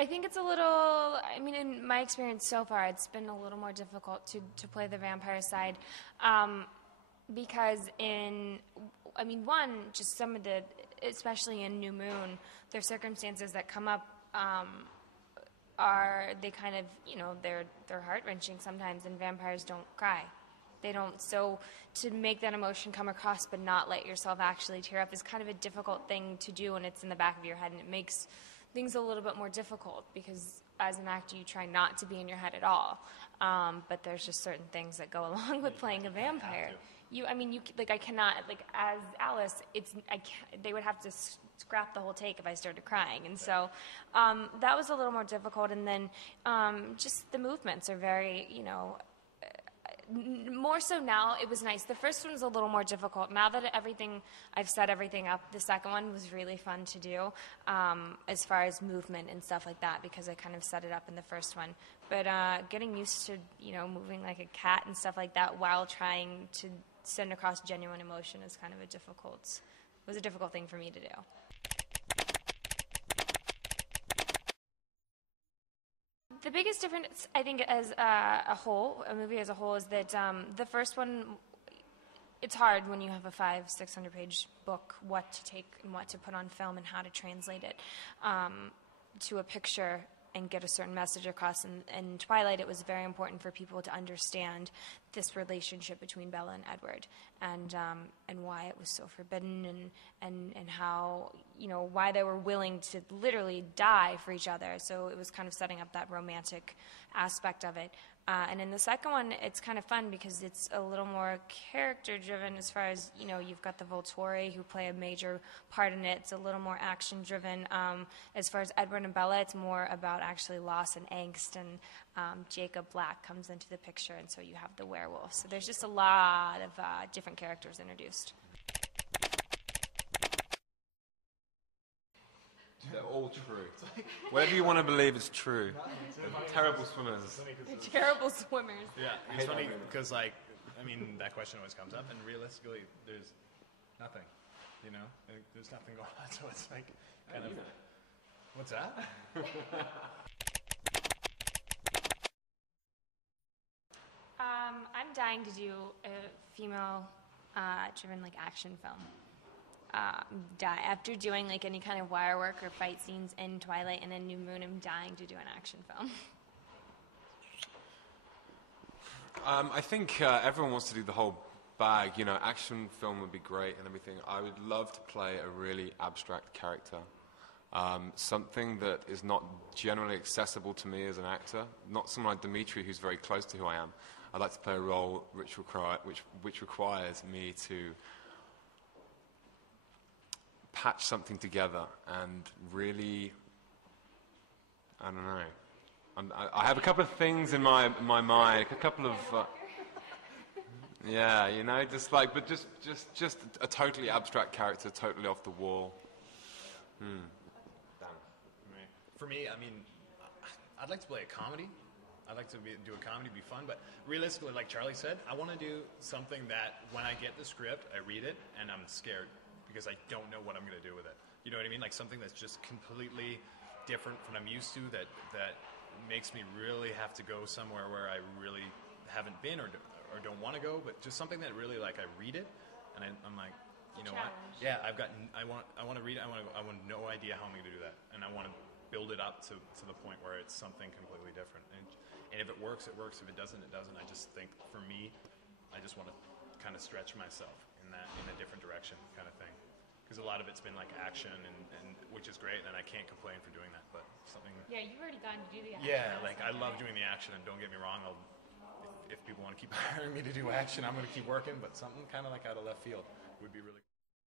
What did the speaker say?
I think it's a little, I mean, in my experience so far, it's been a little more difficult to play the vampire side because one, just some of the, especially in New Moon, there's circumstances that come up they kind of, they're heart-wrenching sometimes, and vampires don't cry. They don't, so to make that emotion come across but not let yourself actually tear up is kind of a difficult thing to do when it's in the back of your head, and it makes things a little bit more difficult because as an actor you try not to be in your head at all, but there's just certain things that go along with playing a vampire. I cannot, as Alice, they would have to scrap the whole take if I started crying, and so that was a little more difficult, and then just the movements are very, more so now. It was nice. The first one was a little more difficult. Now that I've set everything up, the second one was really fun to do as far as movement and stuff like that because I kind of set it up in the first one. But getting used to, moving like a cat and stuff like that while trying to send across genuine emotion is kind of was a difficult thing for me to do. The biggest difference, I think, as a movie as a whole, is that the first one, it's hard when you have a 500-600 page book, what to take and what to put on film and how to translate it to a picture and get a certain message across. In Twilight, it was very important for people to understand this relationship between Bella and Edward, and why it was so forbidden, and how, why they were willing to literally die for each other. So it was kind of setting up that romantic aspect of it. And in the second one, it's kind of fun because it's a little more character-driven as far as, you've got the Volturi who play a major part in it. It's a little more action-driven. As far as Edward and Bella, it's more about actually loss and angst, and Jacob Black comes into the picture, and so you have the werewolf. So there's just a lot of different characters introduced. They're all true. Whatever you want to believe is true. They're terrible swimmers. They're terrible swimmers. Yeah, it's funny because, that question always comes up, and realistically, there's nothing. There's nothing going on, so it's kind of. What's that? I'm dying to do a female-driven action film. After doing any kind of wire work or fight scenes in Twilight and in New Moon, I'm dying to do an action film. I think everyone wants to do the whole bag. Action film would be great and everything. I would love to play a really abstract character, something that is not generally accessible to me as an actor. Not someone like Dimitri, who's very close to who I am. I'd like to play a role which requires me to patch something together and really, I don't know. I have a couple of things in my mind, a couple of, just a totally abstract character, totally off the wall. Dan. For me, I'd like to play a comedy. I'd like to do a comedy, be fun, but realistically, like Charlie said, I want to do something that when I get the script, I read it, and I'm scared because I don't know what I'm going to do with it. You know what I mean? Something that's just completely different from what I'm used to, that makes me really have to go somewhere where I really haven't been or don't want to go, but just something that really, I read it, and I'm like, you know what? Yeah, I want to read it. I want no idea how I'm going to do that, and I want to build it up to the point where it's something completely different. And if it works, it works. If it doesn't, it doesn't. I just think, for me, I just want to kind of stretch myself in a different direction kind of thing. Because a lot of it's been action, and which is great, and I can't complain for doing that. But something. Yeah, you've already gotten to do the action. Yeah, I love doing the action, and don't get me wrong, if people want to keep hiring me to do action, I'm going to keep working. But something kind of out of left field would be really.